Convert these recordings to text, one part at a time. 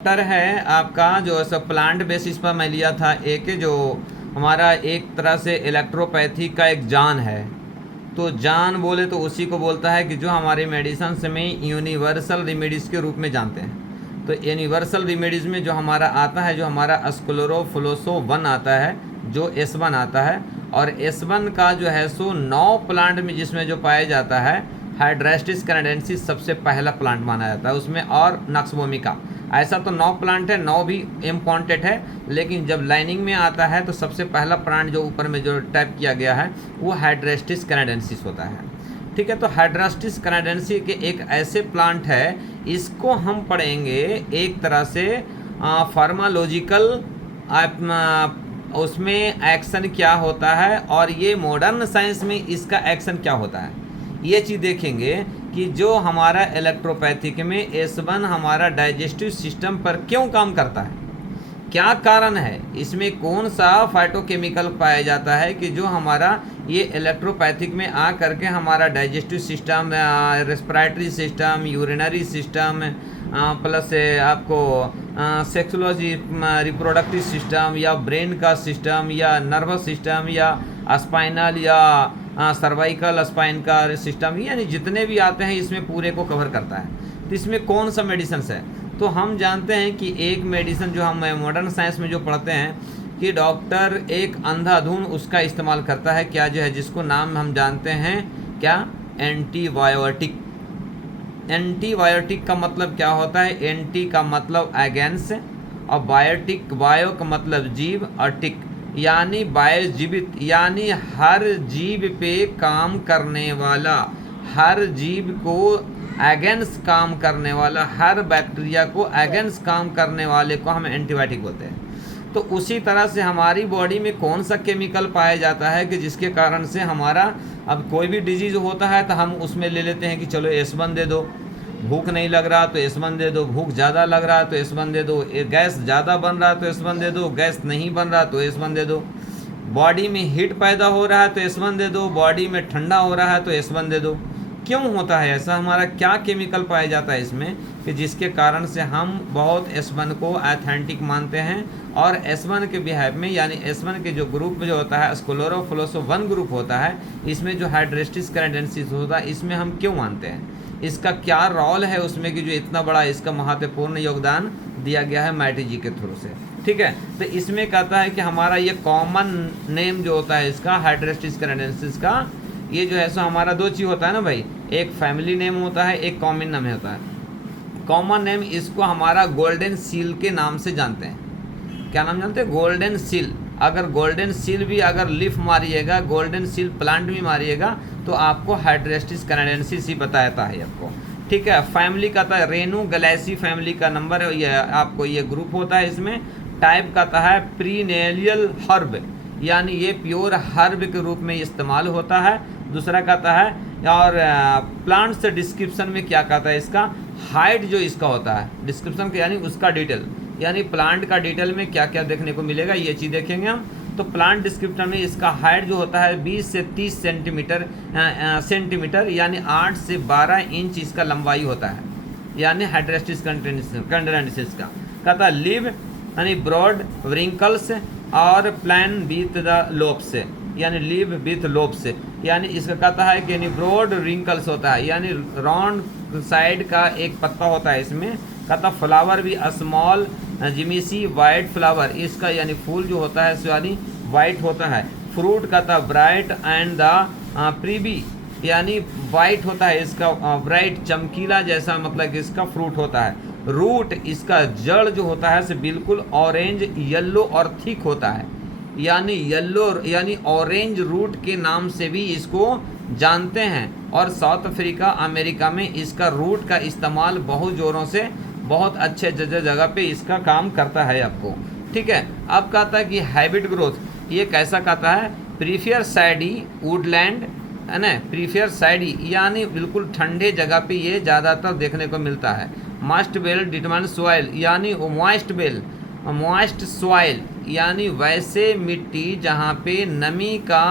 Doctor है आपका जो सब प्लांट बेसिस पर मैं लिया था, एक जो हमारा एक तरह से इलेक्ट्रोपैथी का एक जान है। तो जान बोले तो उसी को बोलता है कि जो हमारे मेडिसिन में यूनिवर्सल रेमेडीज़ के रूप में जानते हैं। तो यूनिवर्सल रेमेडीज़ में जो हमारा आता है, जो हमारा अस्क्लोरोफ्लोसो 1 आता है, जो S1 आता है, और S1 का जो है सो 9 प्लांट में जिसमें जो पाया जाता है, हाइड्रास्टिस कैनेडेंसिस सबसे पहला प्लांट माना जाता है उसमें, और नक्स भूमिका। ऐसा तो 9 प्लांट है, 9 भी इम्पॉर्टेंट है, लेकिन जब लाइनिंग में आता है तो सबसे पहला प्लांट जो ऊपर में जो टाइप किया गया है वो हाइड्रास्टिस कैनेडेंसिस होता है। ठीक है, तो हाइड्रास्टिस कैनेडेंसिस के एक ऐसे प्लांट है, इसको हम पढ़ेंगे एक तरह से फार्मालॉजिकल उसमें एक्शन क्या होता है, और ये मॉडर्न साइंस में इसका एक्शन क्या होता है, ये चीज़ देखेंगे कि जो हमारा इलेक्ट्रोपैथिक में S1 हमारा डाइजेस्टिव सिस्टम पर क्यों काम करता है, क्या कारण है, इसमें कौन सा फाइटोकेमिकल पाया जाता है कि जो हमारा ये इलेक्ट्रोपैथिक में आ करके हमारा digestive system, respiratory system, urinary system, plus आपको सेक्सोलॉजी, रिप्रोडक्टिव सिस्टम, या ब्रेन का सिस्टम, या नर्वस सिस्टम, या स्पाइनल, या सर्वाइकल स्पाइन का सिस्टम, यानी जितने भी आते हैं इसमें पूरे को कवर करता है। तो इसमें कौन सा मेडिसिन है, तो हम जानते हैं कि एक मेडिसिन जो हम मॉडर्न साइंस में जो पढ़ते हैं कि डॉक्टर एक अंधाधुन उसका इस्तेमाल करता है, क्या जो है जिसको नाम हम जानते हैं क्या, एंटीबायोटिक। एंटीबायोटिक का मतलब क्या होता है, एंटी का मतलब अगेंस्ट, और बायोटिक, बायो का मतलब जीव, और टिक यानी बायो जीवित, यानी हर जीव पे काम करने वाला, हर जीव को अगेंस्ट काम करने वाला, हर बैक्टीरिया को अगेंस्ट काम करने वाले को हम एंटीबायोटिक बोलते हैं। तो उसी तरह से हमारी बॉडी में कौन सा केमिकल पाया जाता है कि जिसके कारण से हमारा, अब कोई भी डिजीज़ होता है तो हम उसमें ले लेते हैं कि चलो S1 दे दो, भूख नहीं लग रहा तो S1 दे दो, भूख ज़्यादा लग रहा है तो S1 दे दो, गैस ज़्यादा बन रहा है तो S1 दे दो, गैस नहीं बन रहा तो S1 दे दो, बॉडी में हीट पैदा हो रहा है तो S1 दे दो, बॉडी में ठंडा हो रहा है तो S1 दे दो। क्यों होता है ऐसा, हमारा क्या केमिकल पाया जाता है इसमें कि जिसके कारण से हम बहुत S1 को ऑथेंटिक मानते हैं, और S1 के बिहेव में, यानी S1 के जो ग्रुप जो होता है अस्क्लोरोफ्लोसो 1 ग्रुप होता है, इसमें जो हाइड्रास्टिस कैनेडेंसिस होता है, इसमें हम क्यों मानते हैं, इसका क्या रोल है उसमें कि जो इतना बड़ा इसका महत्वपूर्ण योगदान दिया गया है मैटी जी के थ्रू से। ठीक है, तो इसमें कहता है कि हमारा ये कॉमन नेम जो होता है इसका हाइड्रास्टिस कैनेडेंसिस का, ये जो है सो हमारा दो चीज़ होता है ना भाई, एक फैमिली नेम होता है, एक कॉमन नेम होता है। कॉमन नेम इसको हमारा गोल्डन सील के नाम से जानते हैं। क्या नाम जानते हैं, गोल्डन सील। अगर गोल्डन सील भी अगर लीफ मारिएगा, गोल्डन सील प्लांट भी मारिएगा तो आपको हाइड्रास्टिस कैनेडेंसिस ही बताता है आपको। ठीक है, फैमिली का था रेनू गैलेसी फैमिली का नंबर है, ये आपको ये ग्रुप होता है। इसमें टाइप का है प्रीनेलियल हर्ब, यानी ये प्योर हर्ब के रूप में इस्तेमाल होता है। दूसरा कहता है, और प्लांट्स डिस्क्रिप्शन में क्या कहता है, इसका हाइट जो इसका होता है डिस्क्रिप्शन के, यानी उसका डिटेल, यानी प्लांट का डिटेल में क्या क्या देखने को मिलेगा ये चीज़ देखेंगे हम। तो प्लांट डिस्क्रिप्शन में इसका हाइट जो होता है 20 से 30 सेंटीमीटर, यानी 8 से 12 इंच इसका लंबाई होता है, यानी हाइड्रास्टिस कैनेडेंसिस का। कहता है लिव यानी ब्रॉड व्रिंकल्स और प्लान विथ द लोब्स, यानी लिव विथ लोब्स, यानी इसका कहता है कि यानी ब्रॉड रिंकल्स होता है, यानी राउंड साइड का एक पत्ता होता है इसमें। कहता फ्लावर भी स्मॉल जिमिसी वाइट फ्लावर, इसका यानी फूल जो होता है यानी वाइट होता है। फ्रूट कहता ब्राइट एंड द प्रीबी, यानी वाइट होता है इसका, ब्राइट चमकीला जैसा मतलब कि इसका फ्रूट होता है। रूट इसका जड़ जो होता है से बिल्कुल ऑरेंज येलो और थिक होता है, यानी येलो यानी ऑरेंज रूट के नाम से भी इसको जानते हैं। और साउथ अफ्रीका अमेरिका में इसका रूट का इस्तेमाल बहुत ज़ोरों से बहुत अच्छे जगह पे इसका काम करता है आपको। ठीक है, अब कहता है कि हैबिट ग्रोथ, ये कैसा कहता है, प्रीफियर साइडी वुडलैंड है ना, प्रीफियर साइडी यानी बिल्कुल ठंडे जगह पे ये ज़्यादातर देखने को मिलता है। मस्ट बेल डिटर्माइन सॉइल, यानी मॉइस्ट बेल मॉइस्ट सॉइल, यानी वैसे मिट्टी जहाँ पे नमी का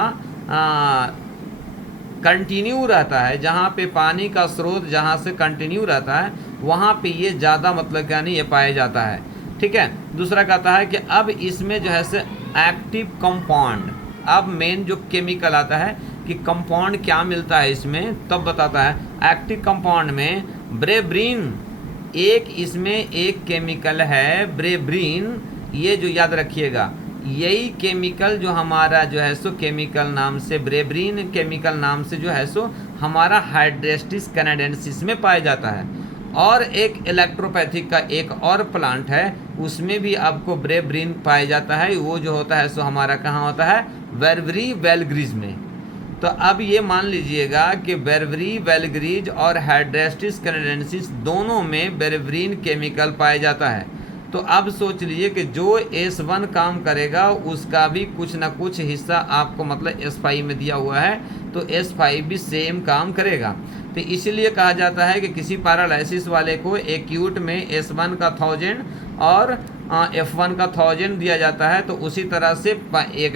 कंटिन्यू रहता है, जहाँ पे पानी का स्रोत जहाँ से कंटिन्यू रहता है वहाँ पे ये ज़्यादा मतलब यानी ये पाया जाता है। ठीक है। दूसरा कहता है कि अब इसमें जो है से एक्टिव कंपाउंड, अब मेन जो केमिकल आता है कि कंपाउंड क्या मिलता है इसमें तब बताता है। एक्टिव कंपाउंड में ब्रेब्रीन एक इसमें एक केमिकल है ब्रेब्रीन, ये जो याद रखिएगा, यही केमिकल जो हमारा जो है सो केमिकल नाम से ब्रेब्रीन केमिकल नाम से जो है सो हमारा हाइड्रेस्टिस कैनाडेंसिस में पाया जाता है। और एक इलेक्ट्रोपैथिक का एक और प्लांट है, उसमें भी आपको ब्रेब्रीन पाया जाता है, वो जो होता है सो हमारा कहाँ होता है, बेरवरी वेलग्रीज में। तो अब ये मान लीजिएगा कि बेरवरी वेलग्रीज और हाइड्रेस्टिस कैनाडेंसिस दोनों में बेरवरीन केमिकल पाया जाता है। तो अब सोच लीजिए कि जो S1 काम करेगा उसका भी कुछ ना कुछ हिस्सा आपको मतलब S5 में दिया हुआ है, तो S5 भी सेम काम करेगा। तो इसीलिए कहा जाता है कि किसी पैरालिसिस वाले को एक्यूट में S1 का 1000 और F1 का 1000 दिया जाता है, तो उसी तरह से एक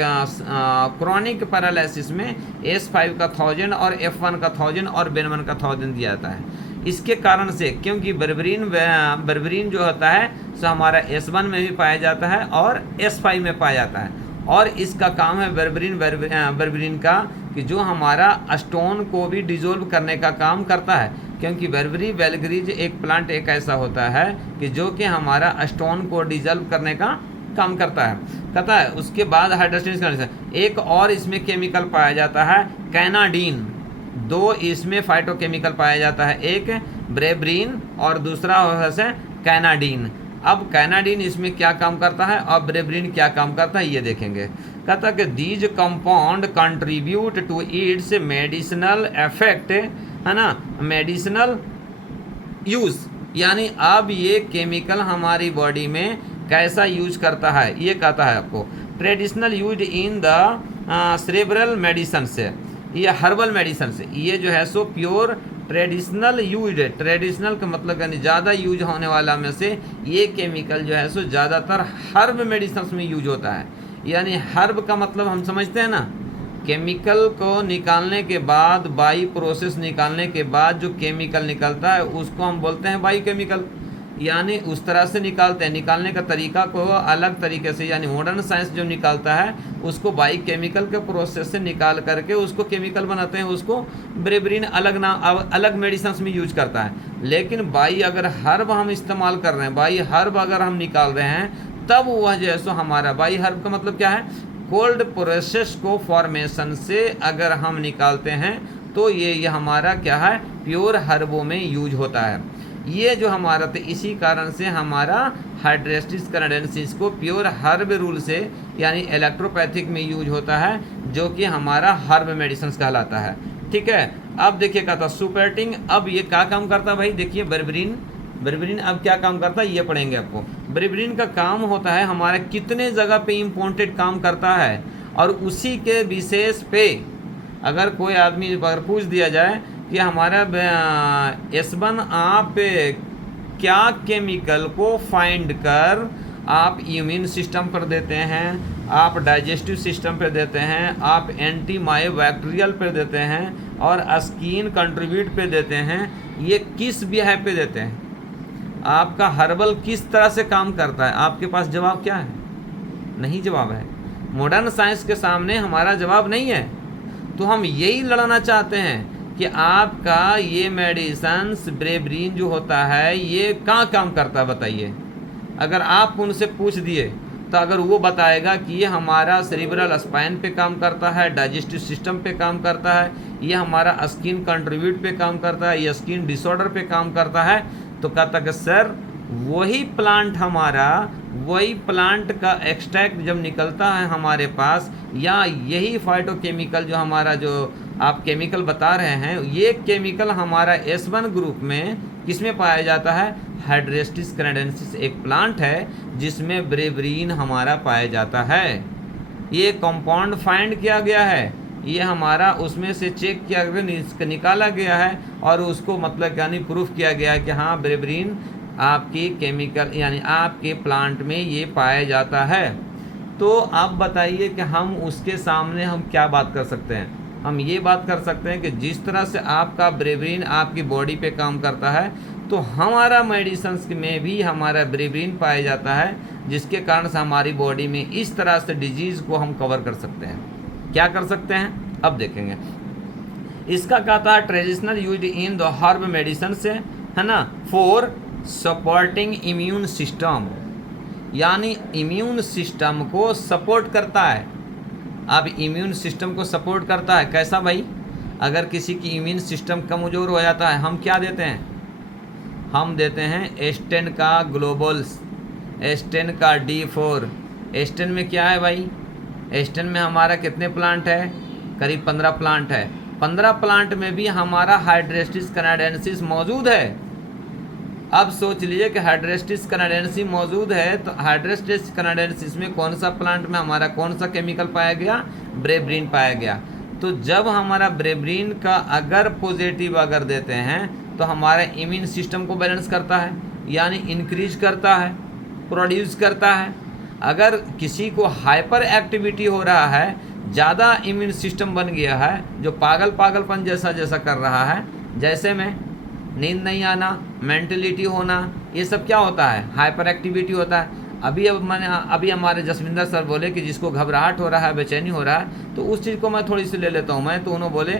क्रॉनिक पैरालिसिस में S5 का 1000 और F1 का 1000 और बेनवन का 1000 दिया जाता है। इसके कारण से क्योंकि बर्बरीन जो होता है सो हमारा S1 में भी पाया जाता है और S5 में पाया जाता है। और इसका काम है बर्बरीन का कि जो हमारा स्टोन को भी डिजोल्व करने का काम करता है, क्योंकि बेरवरी वेलग्रीज एक प्लांट एक ऐसा होता है कि जो कि हमारा स्टोन को डिजोल्व करने का काम करता है। उसके बाद हाइड्रोस्टिस एक और इसमें केमिकल पाया जाता है कैनाडीन। दो इसमें फाइटोकेमिकल पाया जाता है, एक ब्रेब्रीन और दूसरा है कैनाडीन। अब कैनाडीन इसमें क्या काम करता है और ब्रेब्रीन क्या काम करता है ये देखेंगे। कहता है कि these compound contribute to its medicinal effect, है ना, मेडिसिनल यूज, यानी अब ये केमिकल हमारी बॉडी में कैसा यूज करता है ये कहता है आपको। Traditional use in the cerebral medicine से, ये हर्बल मेडिसिन से, ये जो है सो प्योर ट्रेडिशनल यूज है। ट्रेडिशनल का मतलब यानी ज़्यादा यूज होने वाला में से ये केमिकल जो है सो ज़्यादातर हर्ब मेडिसिन में यूज होता है। यानी हर्ब का मतलब हम समझते हैं ना, केमिकल को निकालने के बाद बाई प्रोसेस निकालने के बाद जो केमिकल निकलता है उसको हम बोलते हैं बाई केमिकल, यानी उस तरह से निकालते हैं। निकालने का तरीका को अलग तरीके से, यानी मॉडर्न साइंस जो निकालता है उसको बाई केमिकल के प्रोसेस से निकाल करके उसको केमिकल बनाते हैं, उसको ब्रेब्रीन अलग मेडिसिन में यूज करता है। लेकिन बाई अगर हर्ब हम इस्तेमाल कर रहे हैं, बाई हर्ब अगर हम निकाल रहे हैं, तब वह जो है सो हमारा बाई हर्ब का मतलब क्या है, कोल्ड प्रोसेस को फॉर्मेशन से अगर हम निकालते हैं तो ये हमारा क्या है, प्योर हर्बों में यूज होता है। ये जो हमारा, तो इसी कारण से हमारा हाइड्रेस्टिस कैनाडेंसिस को प्योर हर्ब रूल से यानी इलेक्ट्रोपैथिक में यूज होता है, जो कि हमारा हर्ब मेडिसिन कहलाता है। ठीक है। अब देखिए कहता सुपर्टिंग, अब ये क्या काम करता है भाई, देखिए बर्बरीन अब क्या काम करता है ये पढ़ेंगे आपको। बर्बरीन का काम होता है हमारा कितने जगह पे इम्पोर्टेंट काम करता है, और उसी के विशेष पे अगर कोई आदमी अगर पूछ दिया जाए कि हमारा S1 आप क्या केमिकल को फाइंड कर आप इम्यून सिस्टम पर देते हैं, आप डाइजेस्टिव सिस्टम पर देते हैं, आप एंटी मायोबैक्टीरियल पर देते हैं, और स्किन कंट्रीब्यूट पे देते हैं, ये किस बिहेव पे देते हैं, आपका हर्बल किस तरह से काम करता है, आपके पास जवाब क्या है? नहीं जवाब है। मॉडर्न साइंस के सामने हमारा जवाब नहीं है। तो हम यही लड़ना चाहते हैं कि आपका ये मेडिसिन्स ब्रेब्रीन जो होता है ये कहाँ काम करता है बताइए। अगर आप उनसे पूछ दिए तो अगर वो बताएगा कि ये हमारा सेरिब्रल स्पाइन पे काम करता है, डाइजेस्टिव सिस्टम पे काम करता है, ये हमारा स्किन कंट्रीब्यूट पे काम करता है, ये स्किन डिसऑर्डर पे काम करता है, तो कहता कि सर वही प्लांट हमारा, वही प्लांट का एक्सट्रैक्ट जब निकलता है हमारे पास, या यही फाइटोकेमिकल जो हमारा जो आप केमिकल बता रहे हैं, ये केमिकल हमारा S1 ग्रुप में किसमें पाया जाता है, हाइड्रेस्टिस कैनाडेंसिस एक प्लांट है जिसमें ब्रेब्रीन हमारा पाया जाता है। ये कंपाउंड फाइंड किया गया है, ये हमारा उसमें से चेक किया गया, निकाला गया है, और उसको मतलब यानी प्रूफ किया गया है कि हाँ ब्रेब्रीन आपकी केमिकल यानी आपके प्लांट में ये पाया जाता है। तो आप बताइए कि हम उसके सामने हम क्या बात कर सकते हैं। हम ये बात कर सकते हैं कि जिस तरह से आपका ब्रेविन आपकी बॉडी पे काम करता है, तो हमारा मेडिसिन्स में भी हमारा ब्रेविन पाया जाता है, जिसके कारण से हमारी बॉडी में इस तरह से डिजीज़ को हम कवर कर सकते हैं। क्या कर सकते हैं अब देखेंगे। इसका कहता है traditional use in the herb medicine से, है ना, फॉर सपोर्टिंग इम्यून सिस्टम, यानी इम्यून सिस्टम को सपोर्ट करता है। अब इम्यून सिस्टम को सपोर्ट करता है कैसा भाई? अगर किसी की इम्यून सिस्टम कमज़ोर हो जाता है, हम क्या देते हैं? हम देते हैं एस्टेन का ग्लोबल्स, एस्टेन का D4। एस्टेन में क्या है भाई? एस्टेन में हमारा कितने प्लांट है? करीब 15 प्लांट है। 15 प्लांट में भी हमारा हाइड्रेस्टिस कैनाडेंसिस मौजूद है। अब सोच लीजिए कि हाइड्रेस्टिस कैनाडेंसिस मौजूद है, तो हाइड्रेस्टिस कैनाडेंसिस में कौन सा प्लांट में हमारा कौन सा केमिकल पाया गया? ब्रेवरीन पाया गया। तो जब हमारा ब्रेवरीन का अगर पॉजिटिव अगर देते हैं तो हमारा इम्यून सिस्टम को बैलेंस करता है, यानी इंक्रीज करता है, प्रोड्यूस करता है। अगर किसी को हाइपर एक्टिविटी हो रहा है, ज़्यादा इम्यून सिस्टम बन गया है, जो पागलपन जैसा कर रहा है, जैसे में नींद नहीं आना, मेंटलिटी होना, ये सब क्या होता है? हाइपर एक्टिविटी होता है। अभी हमारे जसविंदर सर बोले कि जिसको घबराहट हो रहा है, बेचैनी हो रहा है, तो उस चीज़ को मैं थोड़ी सी ले लेता हूँ मैं। तो उन्होंने बोले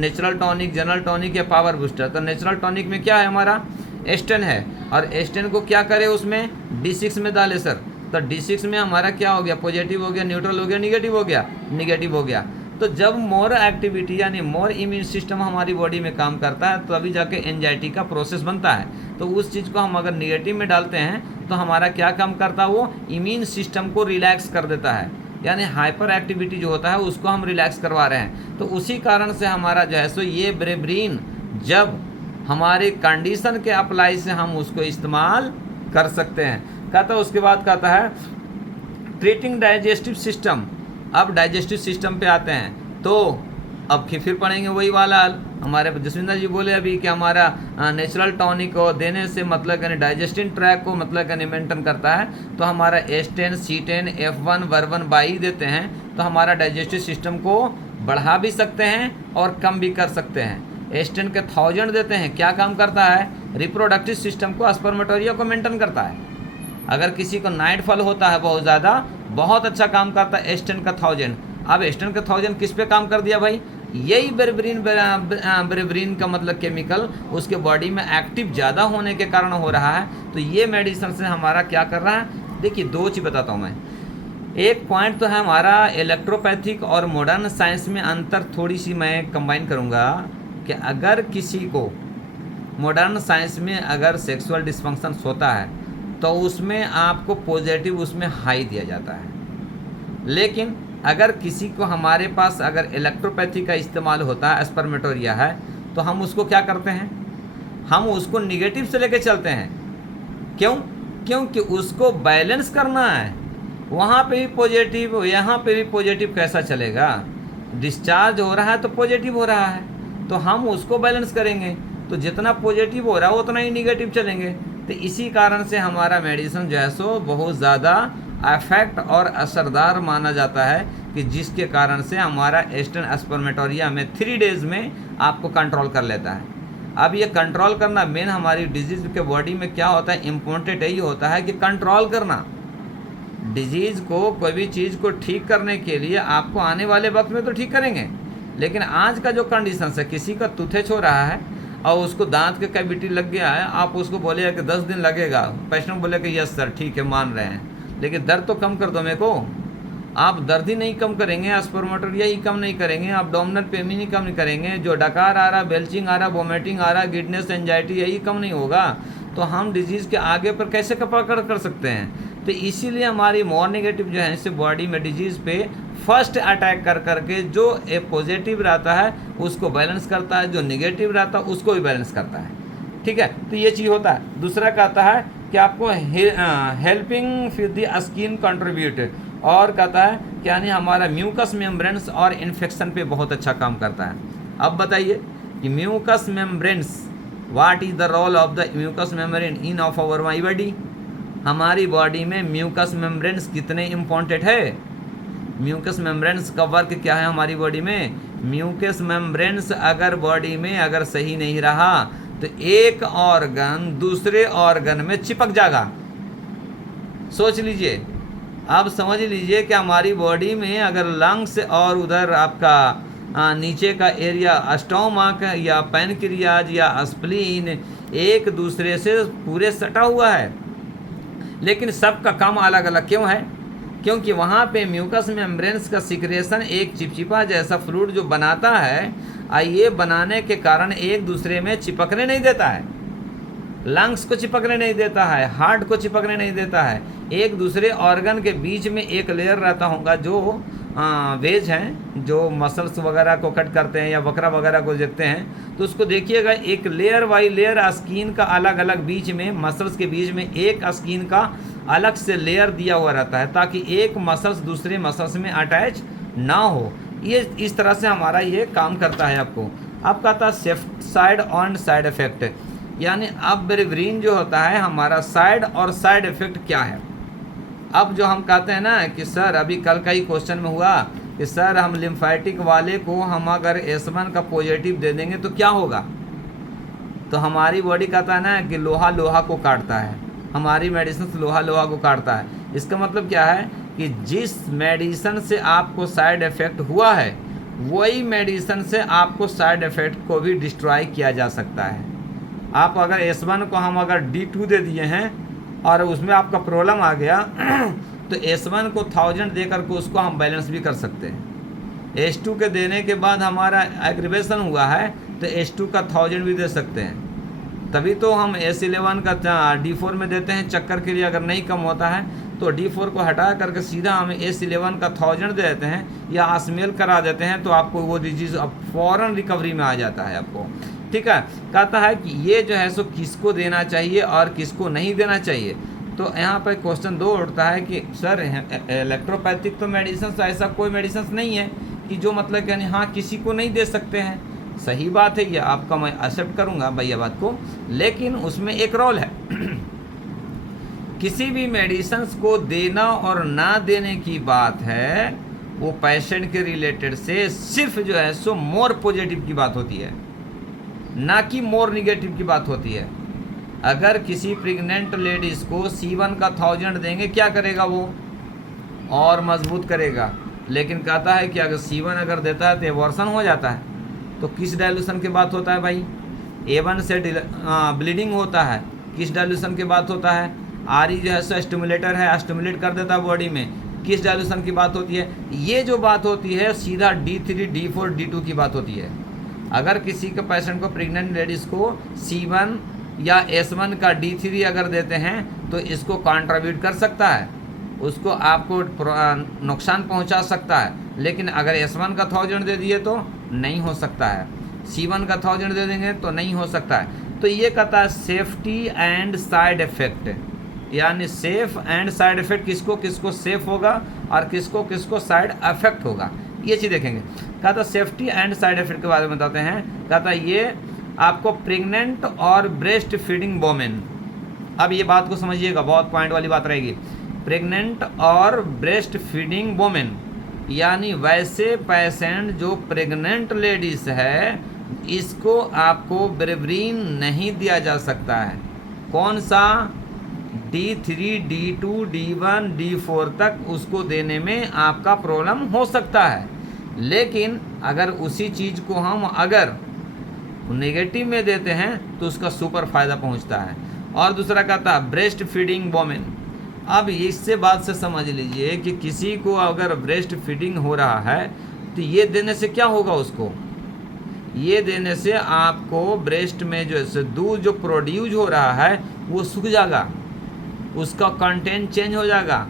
नेचुरल टॉनिक, जनरल टॉनिक या पावर बूस्टर। तो नेचुरल टॉनिक में क्या है? हमारा एस्टेन है, और एस्टेन को क्या करे? उसमें D6 में डाले सर। तो D6 में हमारा क्या हो गया? पॉजिटिव हो गया, न्यूट्रल हो गया, निगेटिव हो गया, निगेटिव हो गया। तो जब मोर एक्टिविटी यानी मोर इम्यून सिस्टम हमारी बॉडी में काम करता है, तो अभी जाके एंजाइटी का प्रोसेस बनता है। तो उस चीज़ को हम अगर निगेटिव में डालते हैं तो हमारा क्या काम करता है? वो इम्यून सिस्टम को रिलैक्स कर देता है, यानी हाइपर एक्टिविटी जो होता है उसको हम रिलैक्स करवा रहे हैं। तो उसी कारण से हमारा जो है सो ये ब्रेवरीन जब हमारी कंडीशन के अप्लाई से हम उसको इस्तेमाल कर सकते हैं। कहता है उसके बाद कहता है ट्रीटिंग डाइजेस्टिव सिस्टम। अब डाइजेस्टिव सिस्टम पे आते हैं, तो अब फिर पढ़ेंगे वही वाला। हमारे जसविंदर जी बोले अभी कि हमारा नेचुरल टॉनिक को देने से मतलब यानी डाइजेस्टिव ट्रैक को मतलब यानी मेंटेन करता है। तो हमारा S10, C10, F1, वर्वन बाई देते हैं, तो हमारा डाइजेस्टिव सिस्टम को बढ़ा भी सकते हैं और कम भी कर सकते हैं। S10 के 1000 देते हैं, क्या काम करता है? रिप्रोडक्टिव सिस्टम को, स्पर्मेटोरिया को मेंटेन करता है। अगर किसी को नाइट फॉल होता है बहुत ज़्यादा, बहुत अच्छा काम करता है S10 का 1000। अब S10 का 1000 किस पे काम कर दिया भाई? यही ब्रेवरीन का मतलब केमिकल उसके बॉडी में एक्टिव ज़्यादा होने के कारण हो रहा है। तो ये मेडिसिन से हमारा क्या कर रहा है? देखिए दो चीज़ बताता हूँ मैं। एक पॉइंट तो है हमारा इलेक्ट्रोपैथिक और मॉडर्न साइंस में अंतर थोड़ी सी मैं कंबाइन करूँगा कि अगर किसी को मॉडर्न साइंस में अगर सेक्सुअल डिस्फंक्शन होता है तो उसमें आपको पॉजिटिव उसमें हाई दिया जाता है, लेकिन अगर किसी को हमारे पास अगर इलेक्ट्रोपैथी का इस्तेमाल होता है, स्पर्मेटोरिया है, तो हम उसको क्या करते हैं? हम उसको निगेटिव से लेके चलते हैं। क्यों? क्योंकि उसको बैलेंस करना है। वहाँ पे भी पॉजिटिव, यहाँ पे भी पॉजिटिव, कैसा चलेगा? डिस्चार्ज हो रहा है तो पॉजिटिव हो रहा है, तो हम उसको बैलेंस करेंगे। तो जितना पॉजिटिव हो रहा है उतना ही निगेटिव चलेंगे। तो इसी कारण से हमारा मेडिसिन जो है सो बहुत ज़्यादा इफेक्ट और असरदार माना जाता है, कि जिसके कारण से हमारा एस्टर्न स्पर्मेटोरिया में 3 डेज़ में आपको कंट्रोल कर लेता है। अब ये कंट्रोल करना मेन हमारी डिजीज़ के बॉडी में क्या होता है? इम्पोर्टेंट यही होता है कि कंट्रोल करना। डिजीज़ को, कोई भी चीज़ को ठीक करने के लिए आपको आने वाले वक्त में तो ठीक करेंगे, लेकिन आज का जो कंडीशन है, किसी का टूथेच हो रहा है और उसको दांत के कैविटी लग गया है, आप उसको बोलिए कि 10 दिन लगेगा, पेशेंट बोले कि यस सर ठीक है मान रहे हैं, लेकिन दर्द तो कम कर दो मेरे को। आप दर्द ही नहीं कम करेंगे, स्पर्मेटोरिया ही कम नहीं करेंगे, abdominal पेन ही कम नहीं करेंगे, जो डकार आ रहा, बेल्चिंग आ रहा, वोमिटिंग आ रहा, गिडनेस, एंजाइटी, यही कम नहीं होगा, तो हम डिजीज़ के आगे पर कैसे पकड़ कर सकते हैं? तो इसीलिए हमारी मोर नेगेटिव जो है इससे बॉडी में डिजीज़ पे फर्स्ट अटैक कर करके जो ए पॉजिटिव रहता है उसको बैलेंस करता है, जो नेगेटिव रहता है उसको भी बैलेंस करता है। ठीक है, तो ये चीज़ होता है। दूसरा कहता है कि आपको helping with the skin contribute, और कहता है कि यानी हमारा म्यूकस मेम्ब्रेन्स और इन्फेक्शन पे बहुत अच्छा काम करता है। अब बताइए कि mucus membranes, what is the role of the mucus membrane in of our my body? हमारी बॉडी में म्यूकस मेम्ब्रेन्स कितने इम्पोर्टेंट है? म्यूकस मेम्ब्रेन्स का वर्क क्या है हमारी बॉडी में? म्यूकस मेम्ब्रेन्स अगर बॉडी में अगर सही नहीं रहा तो एक ऑर्गन दूसरे ऑर्गन में चिपक जाएगा। सोच लीजिए, आप समझ लीजिए कि हमारी बॉडी में अगर लंग्स और उधर आपका नीचे का एरिया स्टोमक या पैनक्रियाज या स्प्लीन एक दूसरे से पूरे सटा हुआ है, लेकिन सबका काम अलग अलग क्यों है? क्योंकि वहाँ पे म्यूकस मेम्ब्रेन्स का सिक्रेशन एक चिपचिपा जैसा फ्लूइड जो बनाता है, ये बनाने के कारण एक दूसरे में चिपकने नहीं देता है। लंग्स को चिपकने नहीं देता है, हार्ट को चिपकने नहीं देता है। एक दूसरे ऑर्गन के बीच में एक लेयर रहता होगा जो वेज हैं, जो मसल्स वगैरह को कट करते हैं या वक्रा वगैरह को देखते हैं, तो उसको देखिएगा एक लेयर बाई लेयर स्किन का अलग अलग बीच में, मसल्स के बीच में एक स्किन का अलग से लेयर दिया हुआ रहता है ताकि एक मसल्स दूसरे मसल्स में अटैच ना हो। ये इस तरह से हमारा ये काम करता है। अब कहता है सेफ्ट साइड और साइड इफेक्ट, यानी अब ब्रेविन जो होता है हमारा साइड और साइड इफेक्ट क्या है। अब जो हम कहते हैं ना कि सर अभी कल का ही क्वेश्चन में हुआ कि सर हम लिम्फेटिक वाले को हम अगर S1 का पॉजिटिव दे देंगे तो क्या होगा, तो हमारी बॉडी कहता है ना कि लोहा लोहा को काटता है, हमारी मेडिसिन लोहा लोहा को काटता है। इसका मतलब क्या है कि जिस मेडिसिन से आपको साइड इफ़ेक्ट हुआ है वही मेडिसिन से आपको साइड इफ़ेक्ट को भी डिस्ट्रॉय किया जा सकता है। आप अगर S1 को हम अगर D2 दे दिए हैं और उसमें आपका प्रॉब्लम आ गया तो S1 को 1000 दे करके उसको हम बैलेंस भी कर सकते हैं। S2 के देने के बाद हमारा एग्रीवेशन हुआ है तो S2 का 1000 भी दे सकते हैं। तभी तो हम S11 का D4 में देते हैं चक्कर के लिए। अगर नहीं कम होता है तो D4 को हटा करके सीधा हम S11 का 1000 दे देते हैं या स्मेल करा देते हैं, तो आपको वो डिजीज़ अब फ़ौरन रिकवरी में आ जाता है आपको। ठीक है, कहता है कि ये जो है सो किसको देना चाहिए और किसको नहीं देना चाहिए। तो यहाँ पर क्वेश्चन 2 उठता है कि सर इलेक्ट्रोपैथिक तो मेडिसिन ऐसा कोई मेडिसिन नहीं है कि जो मतलब यानी हाँ किसी को नहीं दे सकते हैं। सही बात है, ये आपका मैं एक्सेप्ट करूँगा भैया बात को, लेकिन उसमें एक रोल है किसी भी मेडिसिन को देना और ना देने की बात है, वो पेशेंट के रिलेटेड से सिर्फ जो है सो मोर पॉजिटिव की बात होती है, ना कि मोर निगेटिव की बात होती है। अगर किसी प्रेग्नेंट लेडीज़ को C1 का 1000 देंगे क्या करेगा, वो और मजबूत करेगा। लेकिन कहता है कि अगर C1 अगर देता है तो एबॉर्शन हो जाता है, तो किस डाइल्यूशन की बात होता है भाई? A1 से ब्लीडिंग होता है, किस डाइल्यूशन की बात होता है? RE जो है सो स्टिमुलेटर है, स्टिमुलेट कर देता है बॉडी में, किस डाइल्यूशन की बात होती है? ये जो बात होती है सीधा D3, D4, D2 की बात होती है। अगर किसी के पेशेंट को प्रेग्नेंट लेडीज़ को C1 या S1 का D3 अगर देते हैं तो इसको कंट्रीब्यूट कर सकता है, उसको आपको नुकसान पहुंचा सकता है। लेकिन अगर S1 का 1000 दे दिए तो नहीं हो सकता है, C1 का 1000 दे देंगे तो नहीं हो सकता है। तो ये कहता है सेफ्टी एंड साइड इफ़ेक्ट, यानी सेफ एंड साइड इफ़ेक्ट किसको किसको सेफ होगा और किसको किसको साइड इफेक्ट होगा, ये चीज़ देखेंगे। कहता सेफ्टी एंड साइड इफेक्ट के बारे में बताते हैं। कहता ये आपको प्रेग्नेंट और ब्रेस्ट फीडिंग वोमेन, अब ये बात को समझिएगा, बहुत पॉइंट वाली बात रहेगी। प्रेग्नेंट और ब्रेस्ट फीडिंग वोमेन यानी वैसे पेशेंट जो प्रेग्नेंट लेडीज़ है, इसको आपको ब्रेविन नहीं दिया जा सकता है। कौन सा? D3, D2, D1, D4 तक उसको देने में आपका प्रॉब्लम हो सकता है। लेकिन अगर उसी चीज़ को हम अगर नेगेटिव में देते हैं तो उसका सुपर फायदा पहुंचता है। और दूसरा कहता है ब्रेस्ट फीडिंग वोमेन। अब इससे बात से समझ लीजिए कि किसी को अगर ब्रेस्ट फीडिंग हो रहा है तो ये देने से क्या होगा उसको? ये देने से आपको ब्रेस्ट में जो है दूध जो प्रोड्यूस हो रहा है वो सूख जाएगा, उसका कंटेंट चेंज हो जाएगा,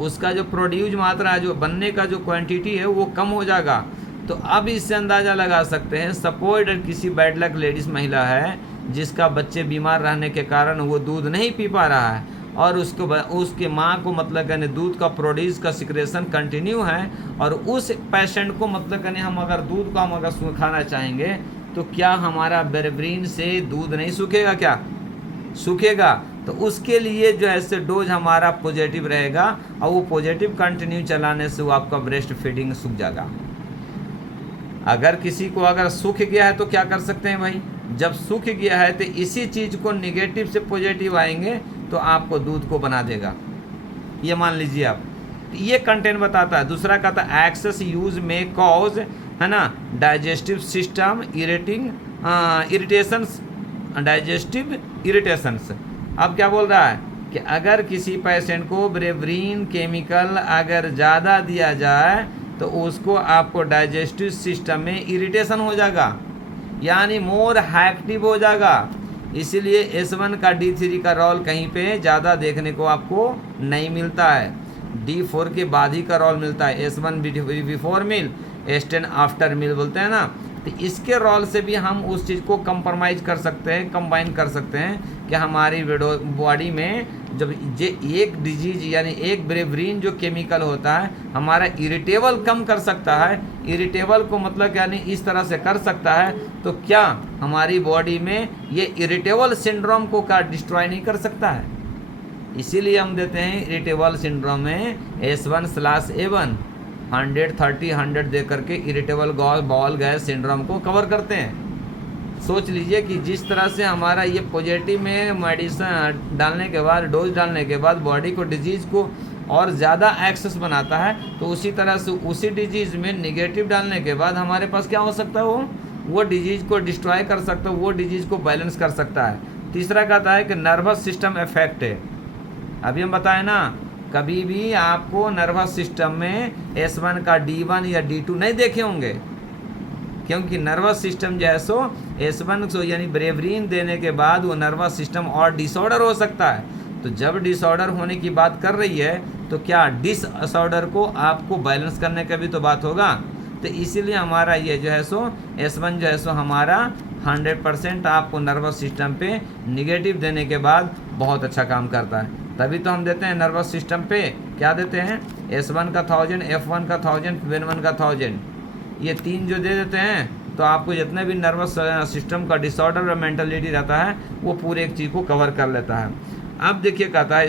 उसका जो प्रोड्यूस मात्रा जो बनने का जो क्वांटिटी है वो कम हो जाएगा। तो अब इससे अंदाज़ा लगा सकते हैं, सपोज किसी बैड लक लेडीज़ महिला है जिसका बच्चे बीमार रहने के कारण वो दूध नहीं पी पा रहा है और उसके माँ को मतलब यानी दूध का प्रोड्यूस का सिक्रेशन कंटिन्यू है, और उस पेशेंट को मतलब यानी हम अगर दूध को हम अगर खाना चाहेंगे तो क्या हमारा ब्रेविन से दूध नहीं सूखेगा? क्या सूखेगा? तो उसके लिए जो है से डोज हमारा पॉजिटिव रहेगा और वो पॉजिटिव कंटिन्यू चलाने से वो आपका ब्रेस्ट फीडिंग सूख जाएगा। अगर किसी को अगर सूख गया है तो क्या कर सकते हैं भाई, जब सूख गया है तो इसी चीज़ को निगेटिव से पॉजिटिव आएंगे तो आपको दूध को बना देगा, ये मान लीजिए आप। ये कंटेंट बताता है। दूसरा कहता है एक्सेस यूज में कॉज, है ना, digestive system irritations, digestive irritations. अब क्या बोल रहा है कि अगर किसी पेशेंट को ब्रेवरीन केमिकल अगर ज़्यादा दिया जाए तो उसको आपको डाइजेस्टिव सिस्टम में इरिटेशन हो जाएगा, यानी मोर एक्टिव हो जाएगा। इसीलिए S1 का D3 का रोल कहीं पे ज़्यादा देखने को आपको नहीं मिलता है, D4 के बाद ही का रोल मिलता है। S1 before meal, S10 after मील बोलते हैं ना। तो इसके रोल से भी हम उस चीज़ को कंप्रोमाइज कर सकते हैं, कंबाइन कर सकते हैं कि हमारी बॉडी में जब ये एक डिजीज यानी एक ब्रेवरीन जो केमिकल होता है हमारा इरिटेबल कम कर सकता है। इरिटेबल को मतलब यानी इस तरह से कर सकता है, तो क्या हमारी बॉडी में ये इरिटेबल सिंड्रोम को क्या डिस्ट्रॉय नहीं कर सकता है? इसीलिए हम देते हैं इरिटेबल सिंड्रोम में S1/A1 100 दे करके इरिटेबल बॉल गैस सिंड्रोम को कवर करते हैं। सोच लीजिए कि जिस तरह से हमारा ये पॉजिटिव में मेडिसिन डालने के बाद, डोज डालने के बाद बॉडी को डिजीज़ को और ज़्यादा एक्सेस बनाता है, तो उसी तरह से उसी डिजीज़ में निगेटिव डालने के बाद हमारे पास क्या हो सकता है, वो डिजीज़ को डिस्ट्रॉय कर सकता है, वो डिजीज़ को बैलेंस कर सकता है। तीसरा कहता है कि नर्वस सिस्टम इफेक्ट है। अभी हम बताएं ना, कभी भी आपको नर्वस सिस्टम में S1 का D1 या D2 नहीं देखे होंगे, क्योंकि नर्वस सिस्टम जो है सो S1 यानी ब्रेवरीन देने के बाद वो नर्वस सिस्टम और डिसऑर्डर हो सकता है। तो जब डिसऑर्डर होने की बात कर रही है तो क्या डिसऑर्डर को आपको बैलेंस करने का भी तो बात होगा। तो इसीलिए हमारा ये जो है सो S1 जो है सो हमारा 100% आपको नर्वस सिस्टम पे निगेटिव देने के बाद बहुत अच्छा काम करता है। तभी तो हम देते हैं नर्वस सिस्टम पे क्या देते हैं, S1 का 1000, F1 का 1000, N1 का 1000, ये तीन जो दे देते हैं तो आपको जितने भी नर्वस सिस्टम का डिसऑर्डर और मेंटलिटी रहता है वो पूरे एक चीज़ को कवर कर लेता है। अब देखिए कहता है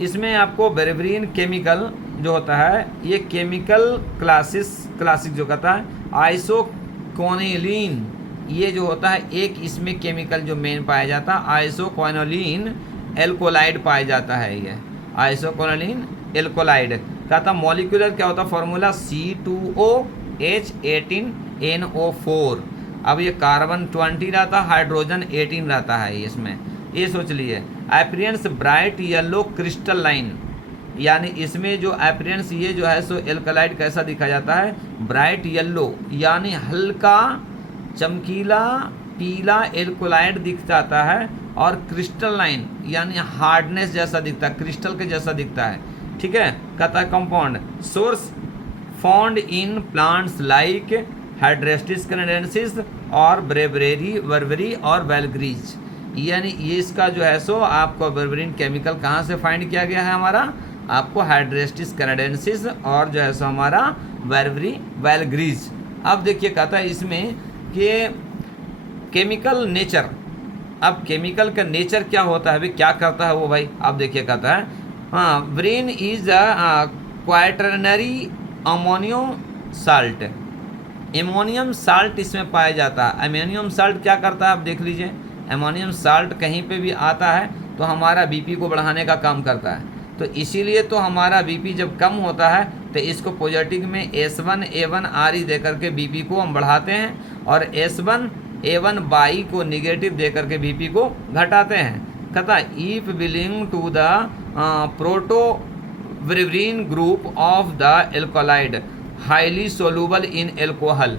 इसमें आपको ब्रेवरीन केमिकल जो होता है ये केमिकल क्लासिक जो कहता है आइसोक्विनोलिन, ये जो होता है एक इसमें केमिकल जो मेन पाया जाता है आइसोक्विनोलिन एल्कोलाइड पाया जाता है। ये आइसोक्विनोलिन एल्कोलाइड कहता मॉलिक्यूलर क्या होता है फॉर्मूला C2OH18NO4। अब ये कार्बन 20 रहता है, हाइड्रोजन 18 रहता है इसमें, ये सोच लिए। अपीयरेंस ब्राइट येलो क्रिस्टलाइन, यानी इसमें जो अपीयरेंस ये जो है सो एल्कलाइड कैसा दिखा जाता है, ब्राइट येलो यानी हल्का चमकीला पीला एल्कोलाइड दिख जाता है, और क्रिस्टलाइन यानी हार्डनेस जैसा दिखता है, क्रिस्टल के जैसा दिखता है। ठीक है, कहता है compound source found in plants like hydrastis canadensis और बर्बेरी और वेलग्रीज, यानी ये इसका जो है सो आपको बर्बेरिन केमिकल कहाँ से फाइंड किया गया है हमारा, आपको हाइड्रेस्टिस कैनेडेंसिस और जो है सो हमारा बर्बेरी वेलग्रीज। अब देखिए कहता है इसमें कि केमिकल नेचर, अब केमिकल का नेचर क्या होता है भाई, क्या करता है वो भाई। अब देखिए कहता है हाँ, brain is quaternary ammonium salt, ammonium salt इसमें पाया जाता है। अमोनियम साल्ट क्या करता है आप देख लीजिए, अमोनियम साल्ट कहीं पे भी आता है तो हमारा बीपी को बढ़ाने का काम करता है। तो इसीलिए तो हमारा बीपी जब कम होता है तो इसको पॉजिटिव में S1A1RE दे करके बीपी को हम बढ़ाते हैं, और S1A1 बाई को निगेटिव दे करके बीपी को घटाते हैं। कहता if belong to the protoberberine group of the alkaloid highly soluble in alcohol,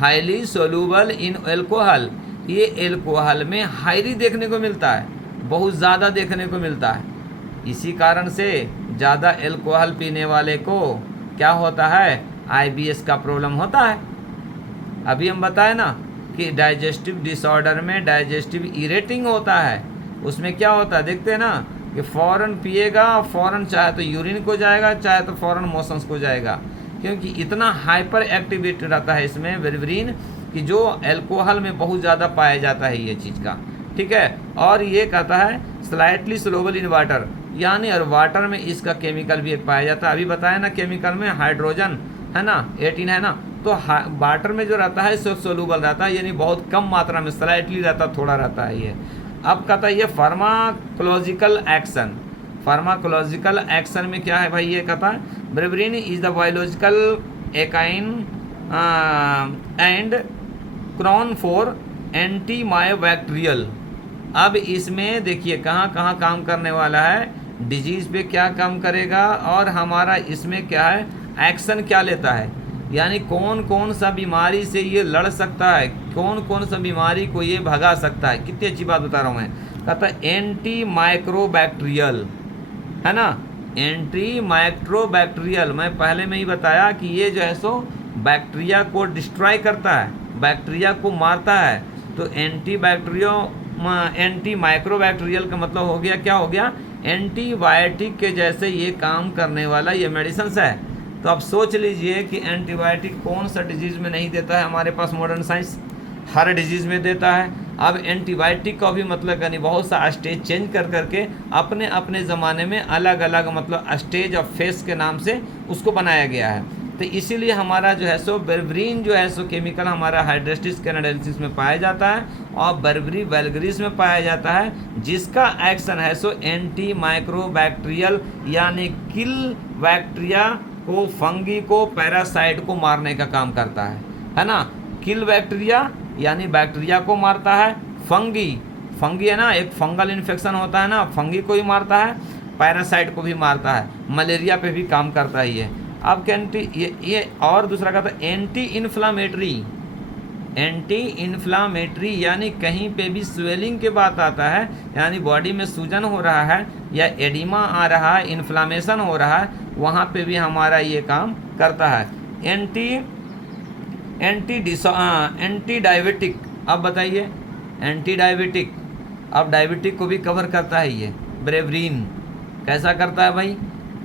highly soluble in alcohol, ये एल्कोहल में हाईली देखने को मिलता है, बहुत ज़्यादा देखने को मिलता है। इसी कारण से ज़्यादा एल्कोहल पीने वाले को क्या होता है, IBS का प्रॉब्लम होता है। अभी हम बताए ना कि डाइजेस्टिव डिसऑर्डर में डाइजेस्टिव इरेटिंग होता है, उसमें क्या होता है देखते हैं ना कि फ़ौरन पिएगा, फ़ौरन चाहे तो यूरिन को जाएगा, चाहे तो फ़ौरन मोशंस को जाएगा, क्योंकि इतना हाइपर एक्टिवेट रहता है इसमें बर्बेरिन कि जो अल्कोहल में बहुत ज़्यादा पाया जाता है ये चीज़ का। ठीक है, और ये कहता है स्लाइटली सोलूबल इन वाटर, यानी और वाटर में इसका केमिकल भी एक पाया जाता है। अभी बताया ना केमिकल में हाइड्रोजन है ना, 18 है ना। तो वाटर में जो रहता है सो सोलूबल रहता है, यानी बहुत कम मात्रा में, स्लाइटली रहता, थोड़ा रहता है ये। अब कहता है ये फार्माकोलॉजिकल एक्शन, फार्माकोलॉजिकल एक्शन में क्या है भाई, ये कहता है ब्रेवरिन इज द बायोलॉजिकल एकाइन एंड क्रॉन फॉर एंटी मायोबैक्टीरियल। अब इसमें देखिए कहाँ कहाँ काम करने वाला है, डिजीज़ पे क्या काम करेगा, और हमारा इसमें क्या है, एक्शन क्या लेता है, यानी कौन कौन सा बीमारी से ये लड़ सकता है, कौन कौन सा बीमारी को ये भगा सकता है। कितनी अच्छी बात बता रहा हूँ मैं। कहता है एंटी माइक्रोबैक्टीरियल, है ना, एंटी माइक्रोबैक्टीरियल। मैं पहले में ही बताया कि ये जो है सो बैक्टीरिया को डिस्ट्रॉय करता है, बैक्टीरिया को मारता है। तो एंटी माइक्रोबैक्टीरियल का मतलब हो गया, क्या हो गया, एंटीबायोटिक के जैसे ये काम करने वाला ये मेडिसिन है। तो आप सोच लीजिए कि एंटीबायोटिक कौन सा डिजीज़ में नहीं देता है हमारे पास मॉडर्न साइंस, हर डिजीज़ में देता है। अब एंटीबायोटिक का भी मतलब यानी बहुत सा स्टेज चेंज कर करके अपने अपने ज़माने में अलग अलग मतलब स्टेज ऑफ फेस के नाम से उसको बनाया गया है। तो इसीलिए हमारा जो है सो बर्बरीन जो है सो केमिकल हमारा हाइड्रेस्टिस कैनाडेंसिस में पाया जाता है और बर्बरी वैल्गरिस में पाया जाता है, जिसका एक्शन है सो एंटी माइक्रोबैक्टीरियल, यानी किल बैक्टीरिया को, फंगी को, पैरासाइट को मारने का काम करता है ना। किल बैक्टीरिया यानी बैक्टीरिया को मारता है, फंगी है ना, एक फंगल इन्फेक्शन होता है ना, फंगी को ही मारता है, पैरासाइट को भी मारता है, मलेरिया पे भी काम करता है ये। अब ये और दूसरा कहता है एंटी इन्फ्लामेटरी, यानी कहीं पे भी स्वेलिंग के बात आता है, यानी बॉडी में सूजन हो रहा है या एडिमा आ रहा है, इन्फ्लामेशन हो रहा है, वहाँ पे भी हमारा ये काम करता है। एंटी डायबिटिक, अब बताइए एंटी डायबिटिक, अब डायबिटिक को भी कवर करता है ये ब्रेवरीन। कैसा करता है भाई,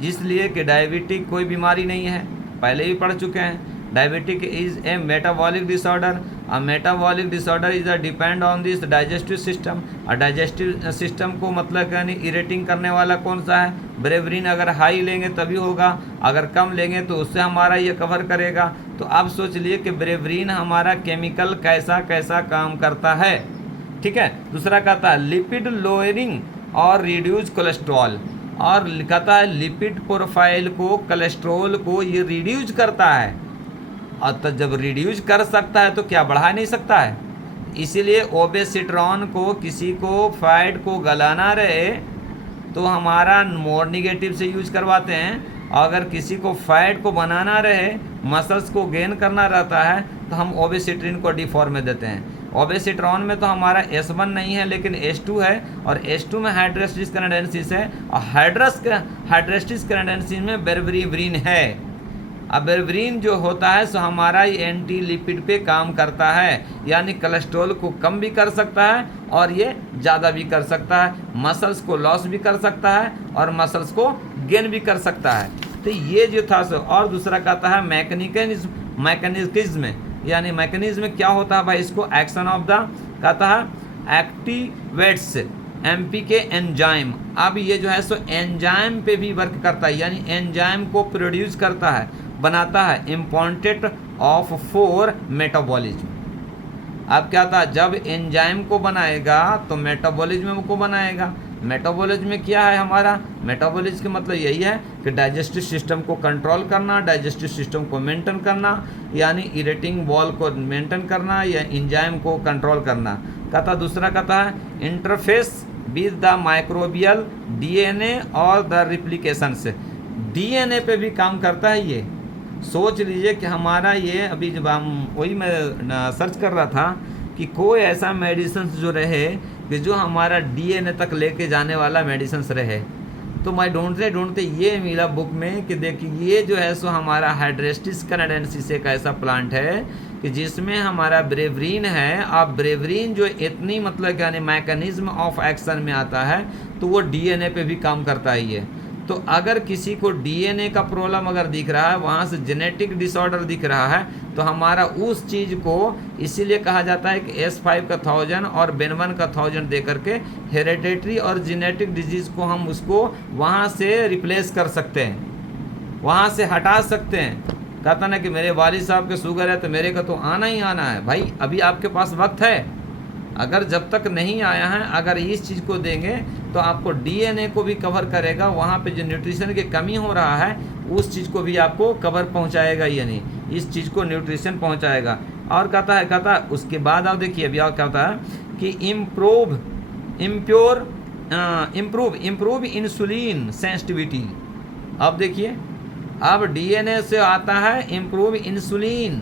इसलिए कि डायबिटिक कोई बीमारी नहीं है, पहले भी पढ़ चुके हैं। Diabetic is a metabolic disorder, a metabolic disorder is a depend on this digestive system. और डाइजेस्टिव सिस्टम को मतलब यानी इरेटिंग करने वाला कौन सा है, ब्रेवरीन। अगर हाई लेंगे तभी होगा, अगर कम लेंगे तो उससे हमारा ये कवर करेगा। तो आप सोच लिए कि ब्रेवरीन हमारा केमिकल कैसा कैसा काम करता है, ठीक है। दूसरा कहता है लिपिड लोअरिंग और रिड्यूस कोलेस्ट्रॉल, और कहता है लिपिड प्रोफाइल को, कोलेस्ट्रॉल को ये रिड्यूस करता है। और तो जब रिड्यूस कर सकता है तो क्या बढ़ा नहीं सकता है। इसीलिए ओबेसिट्रॉन को, किसी को फैट को गलाना रहे तो हमारा मोर निगेटिव से यूज करवाते हैं, अगर किसी को फैट को बनाना रहे, मसल्स को गेन करना रहता है, तो हम ओबेसिट्रिन को D4 में देते हैं। ओबेसिट्रॉन में तो हमारा S1 नहीं है लेकिन S2 है, और S2 में हाइड्रेस्टिस कैनाडेंसिस है, और हाइड्रेस्टिस कैनाडेंसिस में बेरबरीन है। अब बेरबरीन जो होता है सो हमारा ये एंटी लिपिड पे काम करता है, यानी कोलेस्ट्रॉल को कम भी कर सकता है और ये ज़्यादा भी कर सकता है, मसल्स को लॉस भी कर सकता है और मसल्स को गेन भी कर सकता है। तो ये जो था सो, और दूसरा कहता है मैकेनिज्म, यानी मैकेनिज्म क्या होता है भाई, इसको एक्शन ऑफ द कहता है एक्टिवेट्स एमपीके एंजाइम। अब ये जो है सो एंजाइम पे भी वर्क करता है, यानी एंजाइम को प्रोड्यूस करता है, बनाता है, इम्पॉर्टेंट ऑफ फॉर मेटाबॉलिज्म। अब क्या था, जब एंजाइम को बनाएगा तो मेटाबॉलिज्म को बनाएगा। मेटाबॉलिज्म में क्या है हमारा, मेटाबॉलिज्म का मतलब यही है कि डाइजेस्टिव सिस्टम को कंट्रोल करना, डाइजेस्टिव सिस्टम को मेंटेन करना, यानी इरेटिंग बॉल को मेंटेन करना या एंजाइम को कंट्रोल करना। कहता दूसरा कहता है interface with the microbial DNA और द रिप्लिकेशन से, डीएनए पे भी काम करता है ये। सोच लीजिए कि हमारा ये अभी जब हम वही मैं सर्च कर रहा था कि कोई ऐसा मेडिसिन जो रहे कि जो हमारा डीएनए तक लेके जाने वाला मेडिसिन रहे, तो मैं ढूंढते ये मिला बुक में कि देखिए ये जो है सो हमारा हाइड्रेस्टिस कैनाडेंसिस एक ऐसा प्लांट है कि जिसमें हमारा ब्रेवरीन है। अब ब्रेवरीन जो इतनी मतलब यानी मैकेनिज्म ऑफ एक्शन में आता है तो वो डीएनए पे भी काम करता है ये। तो अगर किसी को डीएनए का प्रॉब्लम अगर दिख रहा है, वहाँ से जेनेटिक डिसऑर्डर दिख रहा है, तो हमारा उस चीज़ को इसीलिए कहा जाता है कि S5 का 1000 और बेन1 का 1000 दे करके हेरिडेटरी और जेनेटिक डिजीज़ को हम उसको वहाँ से रिप्लेस कर सकते हैं, वहाँ से हटा सकते हैं। कहता ना कि मेरे वालिद साहब के शुगर है तो मेरे का तो आना ही आना है। भाई अभी आपके पास वक्त है, अगर जब तक नहीं आया है, अगर इस चीज़ को देंगे तो आपको डीएनए को भी कवर करेगा, वहाँ पे जो न्यूट्रिशन की कमी हो रहा है उस चीज़ को भी आपको कवर पहुँचाएगा, यानी इस चीज़ को न्यूट्रिशन पहुँचाएगा। और कहता है उसके बाद आप देखिए अभी और क्या होता है कि इम्प्रूव इंसुलिन सेंसिटिविटी। अब देखिए अब डीएनए से आता है इम्प्रूव इंसुलिन,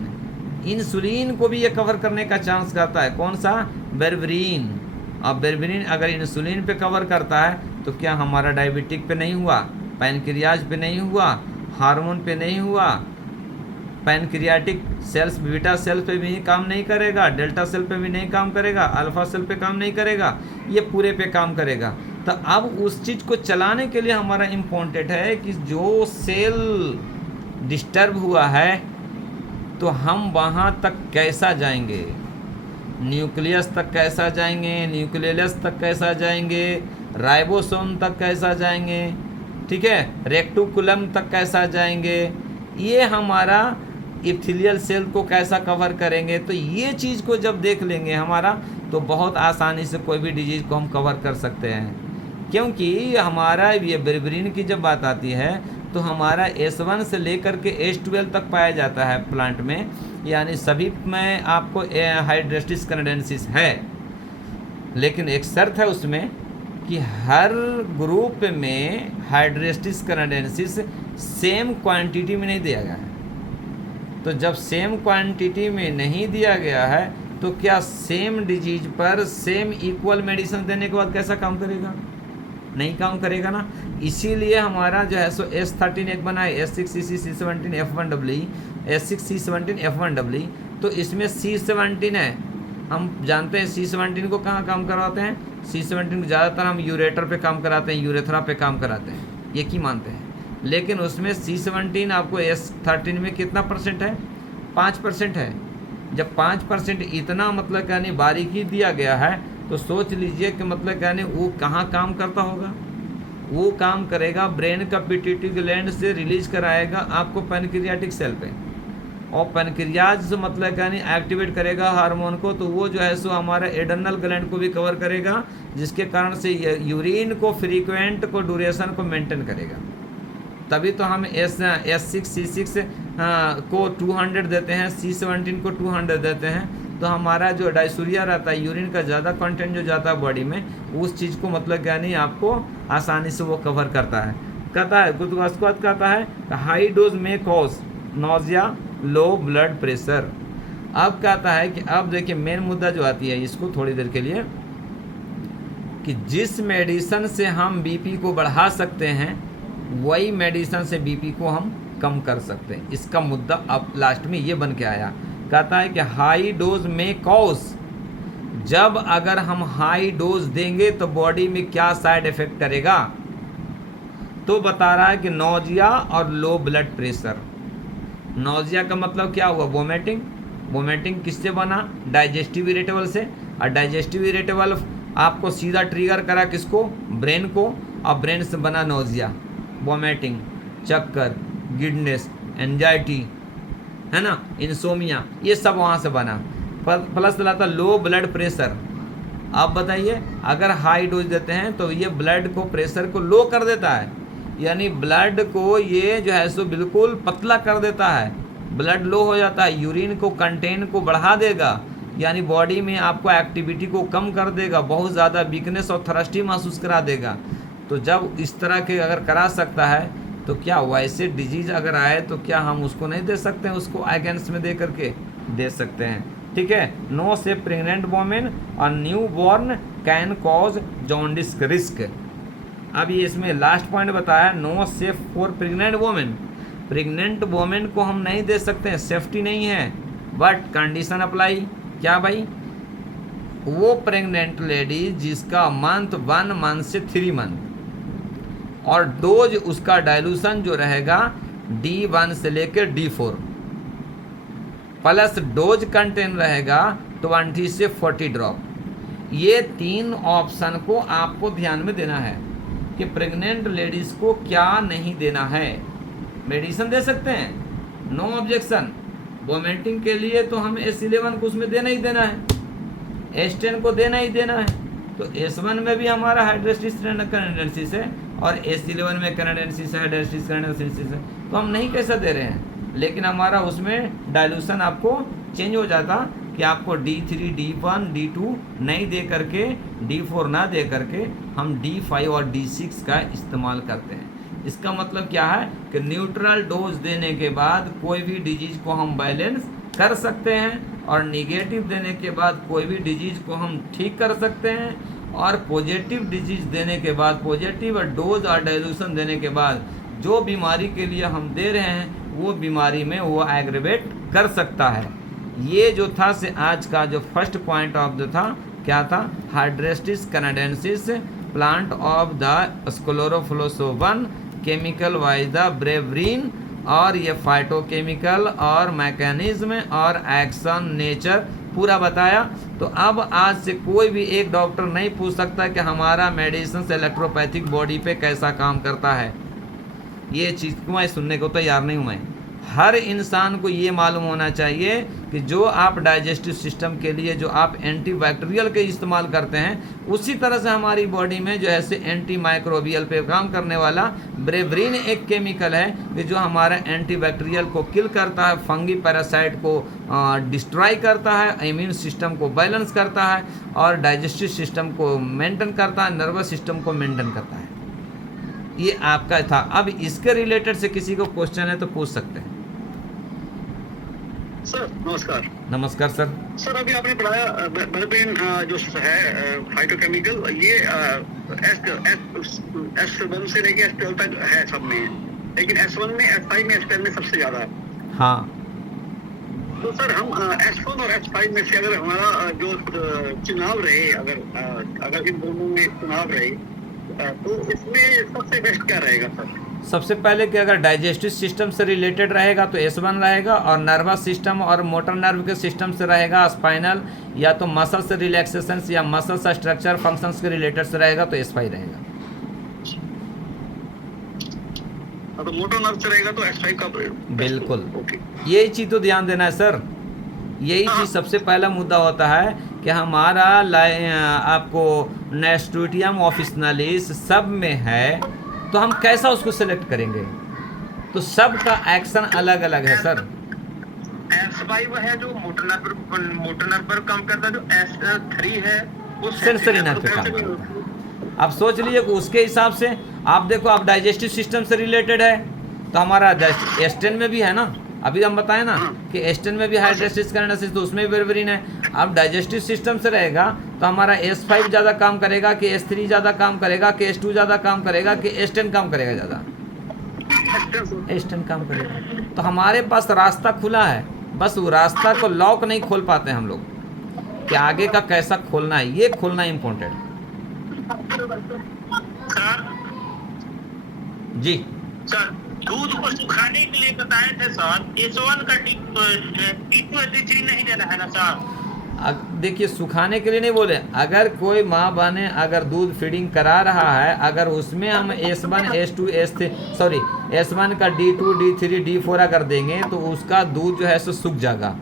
इंसुलिन को भी ये कवर करने का चांस करता है। कौन सा? बेरबरीन। अब बेरबरीन अगर इंसुलिन पे कवर करता है तो क्या हमारा डायबिटिक पे नहीं हुआ, पैनक्रियाज पे नहीं हुआ, हार्मोन पे नहीं हुआ, पैनक्रियाटिक सेल्स बीटा सेल पे भी काम नहीं करेगा, डेल्टा सेल पे भी नहीं काम करेगा, अल्फा सेल पे काम नहीं करेगा, ये पूरे पे काम करेगा। तो अब उस चीज़ को चलाने के लिए हमारा इम्पोर्टेंट है कि जो सेल डिस्टर्ब हुआ है तो हम वहाँ तक कैसा जाएंगे, न्यूक्लियस तक कैसा जाएंगे, न्यूक्लियस तक कैसा जाएंगे, राइबोसोम तक कैसा जाएंगे, ठीक है, रेक्टिकुलम तक कैसा जाएंगे, ये हमारा इप्थिलियल सेल को कैसा कवर करेंगे। तो ये चीज़ को जब देख लेंगे हमारा तो बहुत आसानी से कोई भी डिजीज़ को हम कवर कर सकते हैं। क्योंकि हमारा ये बेरबरीन की जब बात आती है तो हमारा S1 से लेकर के S12 तक पाया जाता है प्लांट में, यानी सभी में आपको हाइड्रेस्टिस कैनेडेंसिस है। लेकिन एक शर्त है उसमें कि हर ग्रुप में हाइड्रेस्टिस कैनेडेंसिस सेम क्वांटिटी में नहीं दिया गया है। तो जब सेम क्वांटिटी में नहीं दिया गया है तो क्या सेम डिजीज पर सेम इक्वल मेडिसिन देने के बाद कैसा काम करेगा? नहीं काम करेगा ना। इसीलिए हमारा जो है सो S13 एक बना है, S6CC C17 F1EE, S6 C17 F1EE। तो इसमें C17 है, हम जानते हैं C17 को कहाँ काम करवाते हैं, C17 को ज़्यादातर हम यूरेटर पे काम कराते हैं, यूरेथ्रा पे काम कराते हैं, ये की मानते हैं। लेकिन उसमें C17 आपको S13 में कितना परसेंट है? 5% है। जब 5% इतना मतलब यानी बारीकी दिया गया है तो सोच लीजिए कि मतलब यानी वो कहाँ काम करता होगा। वो काम करेगा ब्रेन का पिट्यूटरी ग्लैंड से रिलीज कराएगा आपको पैनक्रियाटिक सेल पे, और पैनक्रियाज से मतलब यानी एक्टिवेट करेगा हार्मोन को, तो वो जो है सो हमारा एडर्नल ग्लैंड को भी कवर करेगा, जिसके कारण से यूरिन को फ्रीक्वेंट को ड्यूरेशन को मेंटेन करेगा। तभी तो हम S6 C6 को 200 देते हैं, C17 को 200 देते हैं। तो हमारा जो डायसूरिया रहता है, यूरिन का ज़्यादा कंटेंट जो जाता है बॉडी में, उस चीज़ को मतलब यानी आपको आसानी से वो कवर करता है। कहता है उसके बाद कहता है हाई डोज में cause nausea, low blood pressure. अब कहता है कि अब देखिए मेन मुद्दा जो आती है इसको थोड़ी देर के लिए, कि जिस मेडिसिन से हम बीपी को बढ़ा सकते हैं वही मेडिसिन से बीपी को हम कम कर सकते हैं। इसका मुद्दा अब लास्ट में ये बन के आया। कहता है कि हाई डोज में कॉज, जब अगर हम हाई डोज देंगे तो बॉडी में क्या साइड इफेक्ट करेगा, तो बता रहा है कि नोजिया और लो ब्लड प्रेशर। नोजिया का मतलब क्या हुआ? वोमिटिंग। वोमिटिंग किससे बना? डाइजेस्टिव इरिटेबल से, और डाइजेस्टिव इरिटेबल आपको सीधा ट्रिगर करा किसको? ब्रेन को, और ब्रेन से बना नोजिया, वोमिटिंग, चक्कर, गिडनेस, एंजाइटी, है ना, इंसोमिया, ये सब वहाँ से बना। प्लस लाता लो ब्लड प्रेशर। अब बताइए अगर हाई डोज देते हैं तो ये ब्लड को प्रेशर को लो कर देता है, यानी ब्लड को ये जो है सो बिल्कुल पतला कर देता है, ब्लड लो हो जाता है, यूरिन को कंटेन को बढ़ा देगा, यानी बॉडी में आपको एक्टिविटी को कम कर देगा, बहुत ज़्यादा वीकनेस और थर्स्टी महसूस करा देगा। तो जब इस तरह के अगर करा सकता है तो क्या वैसे डिजीज अगर आए तो क्या हम उसको नहीं दे सकते हैं? उसको अगेंस्ट में दे करके दे सकते हैं, ठीक है। नो से प्रेग्नेंट वोमेन और new born can cause jaundice risk. अब ये इसमें लास्ट पॉइंट बताया, no safe for pregnant women. Pregnant women को हम नहीं दे सकते हैं, सेफ्टी नहीं है, बट कंडीशन अप्लाई। क्या भाई? वो प्रेग्नेंट लेडी जिसका मंथ 1 मंथ से 3 मंथ, और डोज उसका डाइल्यूशन जो रहेगा D1 से लेकर D4, प्लस डोज कंटेन रहेगा 20 से 40 ड्रॉप। ये 3 ऑप्शन को आपको ध्यान में देना है कि प्रेग्नेंट लेडीज़ को क्या नहीं देना है। मेडिसिन दे सकते हैं, नो ऑब्जेक्शन। वोमेंटिंग के लिए तो हम S11 को उसमें देना ही देना है, S10 को देना ही देना है। तो S1 में भी हमारा हाइड्रोस्टिस कैनेडेंसिस है और S11 में कैनेडेंसिस है, हाइड्रोस्टिस कैनेडेंसिस है। तो हम नहीं कैसा दे रहे हैं, लेकिन हमारा उसमें डाइल्यूशन आपको चेंज हो जाता कि आपको D3, D1, D2 नहीं दे करके, D4 ना दे करके हम D5 और D6 का इस्तेमाल करते हैं। इसका मतलब क्या है कि न्यूट्रल डोज देने के बाद कोई भी डिजीज को हम बैलेंस कर सकते हैं और निगेटिव देने के बाद कोई भी डिजीज को हम ठीक कर सकते हैं, और पॉजिटिव डिजीज देने के बाद, पॉजिटिव डोज और डाइल्यूशन देने के बाद जो बीमारी के लिए हम दे रहे हैं वो बीमारी में वो एग्रेवेट कर सकता है। ये जो था से आज का जो फर्स्ट पॉइंट ऑफ द था क्या था, hydrastis canadensis, plant of the स्क्लेरोफ्लोसोवन, केमिकल वाइज द ब्रेवरीन, और ये फाइटोकेमिकल और मैकेनिज्म और एक्शन नेचर पूरा बताया। तो अब आज से कोई भी एक डॉक्टर नहीं पूछ सकता कि हमारा मेडिसिन इलेक्ट्रोपैथिक बॉडी पे कैसा काम करता है। ये चीज़ को मैं सुनने को तैयार नहीं हूँ। मैं हर इंसान को ये मालूम होना चाहिए कि जो आप डाइजेस्टिव सिस्टम के लिए जो आप एंटीबैक्टीरियल के इस्तेमाल करते हैं, उसी तरह से हमारी बॉडी में जो है एंटी माइक्रोबियल पे काम करने वाला ब्रेवरीन एक केमिकल है कि जो हमारा एंटीबैक्टीरियल को किल करता है, फंगी पैरासाइट को डिस्ट्रॉय करता है, इम्यून सिस्टम को बैलेंस करता है और डाइजेस्टिव सिस्टम को मेंटेन करता है, नर्वस सिस्टम को मेंटेन करता है। ये आपका था। अब इसके रिलेटेड से किसी को क्वेश्चन है तो पूछ सकते हैं। सर नमस्कार। नमस्कार सर। सर अभी आपने पढ़ाया ब्रेवरीन जो है फाइटोकेमिकल, ये S1 से लेके S12 तक है सब में, लेकिन S1 में, S5 में, S10 में सबसे ज्यादा है। हाँ। तो सर हम S1 और S5 में से अगर हमारा जो चुनाव रहे, अगर इन दोनों में चुनाव रहे तो इसमें सबसे बेस्ट क्या रहेगा सर? सबसे पहले कि अगर डाइजेस्टिव सिस्टम से रिलेटेड रहेगा तो S1 रहेगा, और नर्वस सिस्टम और मोटर नर्व के सिस्टम से रहेगा, स्पाइनल या तो मसल से रिलैक्सेशन या मसल से स्ट्रक्चर फंक्शंस के रिलेटेड से रहेगा तो S5 रहेगा। तो मोटर नर्व से रहेगा तो S5 का बिल्कुल। यही चीज़ तो ध्यान देना है सर। यही चीज़ सबसे पहला मुद्दा होता है कि हमारा आपको नेस्ट्रोटियम ऑफिसनालिस सब में है, तो हम कैसा उसको सेलेक्ट करेंगे? तो सब का एक्शन अलग अलग है सर। S5 है जो मोटर नर्व पर काम करता है, जो S3 है वो सेंसरी नर्व पे काम करता है। अब सोच लीजिए कि उसके हिसाब से आप देखो, आप डाइजेस्टिव सिस्टम से रिलेटेड है तो हमारा S10 में भी है ना, अभी हम बताएं ना कि S10 में भी हाइड्रोस्टिस कैनेडेंसिस, तो उसमें भी ब्रेवरीन है। अब डाइजेस्टिव सिस्टम से रहेगा तो हमारा S5 ज़्यादा काम करेगा कि S3 ज़्यादा काम करेगा कि S2 ज़्यादा काम करेगा कि S10 काम करेगा ज़्यादा? S10 काम करेगा। तो हमारे पास रास्ता खुला है, बस वो रास्ता को लॉक नहीं खोल पाते हम लोग कि आगे का कैसा खोलना है, ये खोलना इम्पोर्टेंट है जी। सर दूध को सुखाने के लिए बताए थे सर, S1 का T2 S3 नहीं देना है ना सर? देखिए, सुखाने के लिए नहीं बोले, अगर कोई माँ बहने अगर दूध फीडिंग करा रहा है, अगर उसमें हम S1, S2, S1 का D2, D3, D4 अगर देंगे तो उसका दूध जो है सो सूख जाएगा,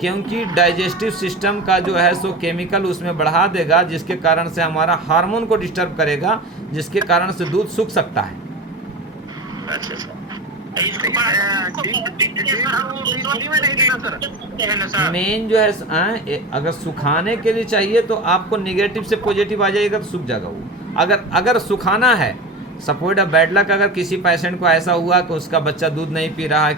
क्योंकि डाइजेस्टिव सिस्टम का जो है सो केमिकल उसमें बढ़ा देगा, जिसके कारण से हमारा हार्मोन को डिस्टर्ब करेगा, जिसके कारण से दूध सूख सकता है। मेन जो है अगर सुखाने के लिए चाहिए तो आपको निगेटिव से पॉजिटिव आ जाएगा तो सूख जाएगा वो। अगर सुखाना है, सपोज बैड लक, अगर किसी पेशेंट को ऐसा हुआ कि उसका बच्चा दूध नहीं पी रहा है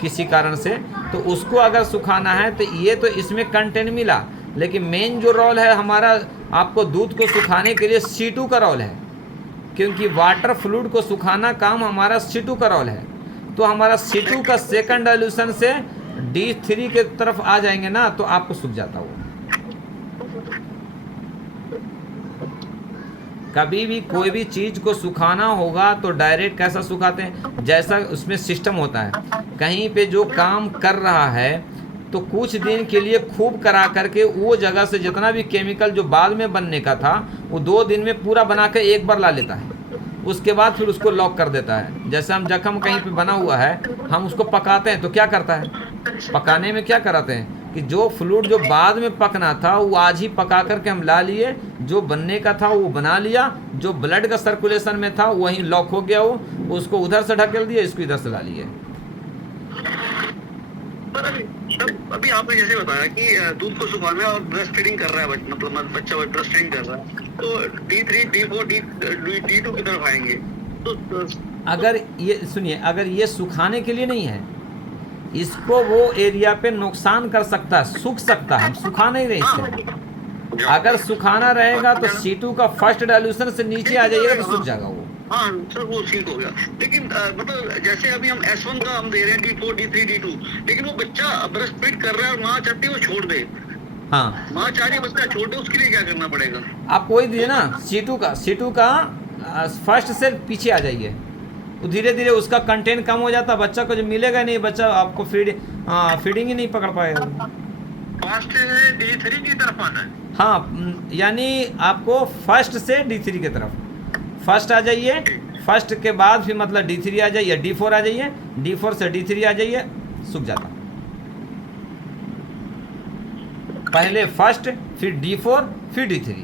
किसी कारण से, तो उसको अगर सुखाना है तो ये तो इसमें कंटेंट मिला, लेकिन मेन जो रोल है हमारा आपको दूध को सुखाने के लिए C2 का रोल है, क्योंकि वाटर फ्लूइड को सुखाना काम हमारा C2 का रोल है। तो हमारा C2 का सेकंड डाइल्यूशन से D3 के तरफ आ जाएंगे ना, तो आपको सूख जाता वो। कभी भी कोई भी चीज़ को सुखाना होगा तो डायरेक्ट कैसा सुखाते हैं, जैसा उसमें सिस्टम होता है। कहीं पे जो काम कर रहा है तो कुछ दिन के लिए खूब करा करके वो जगह से जितना भी केमिकल जो बाद में बनने का था वो 2 दिन में पूरा बना के एक बार ला लेता है। उसके बाद फिर उसको लॉक कर देता है। जैसे हम जख्म कहीं पे बना हुआ है, हम उसको पकाते हैं तो क्या करता है, पकाने में क्या कराते हैं कि जो फ्लूइड जो बाद में पकना था वो आज ही पका करके हम ला लिए, जो बनने का था वो बना लिया, जो ब्लड का सर्कुलेशन में था वहीं लॉक हो गया, वो उसको उधर से ढकेल दिया, इसको इधर से ला लिए। पर अभी आपने जैसे बताया कि दूध को सुखाना और ब्रेस्ट फीडिंग कर रहा है मतलब बच्चा ब्रेस्ट फीडिंग कर रहा है, तो D3, D4, D2 की तरफ आएंगे तो अगर ये सुनिए, अगर ये सुखाने के लिए नहीं है, इसको वो एरिया पे नुकसान कर सकता है, सूख सकता है, हम सुखा नहीं रहे इससे। अगर सुखाना रहेगा तो C2 का फर्स्ट डाइल्यूशन से नीचे आ जाइएगा तो सूख जाएगा वो। हाँ सर वो ठीक हो गया, लेकिन मतलब जैसे अभी हम S1 का हम दे रहे हैं D4, D3, D2, लेकिन वो बच्चा ब्रेस्ट फीड कर रहा है और माँ चाहती है वो छोड़ दे, हाँ माँ चाह रही है बच्चा छोड़ दे, उसके लिए क्या करना पड़ेगा? आप वही दीजिए ना, C2 का फर्स्ट से पीछे आ जाइए, तो धीरे धीरे उसका कंटेंट कम हो जाता, बच्चा को जो मिलेगा नहीं, बच्चा आपको फीडिंग ही नहीं पकड़ पाएगा। फर्स्ट से D3 की तरफ आना है। हाँ, यानी आपको फर्स्ट से D3 की तरफ, फर्स्ट आ जाइए, फर्स्ट के बाद फिर मतलब D3 आ जाइए, D4 आ जाइए, D4 से D3 आ जाइए, सूख जाता। पहले फर्स्ट, फिर D4, फिर D3।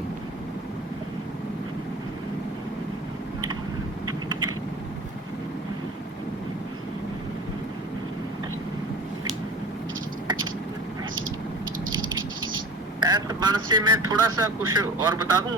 S1 से मैं थोड़ा सा कुछ और बता दूं,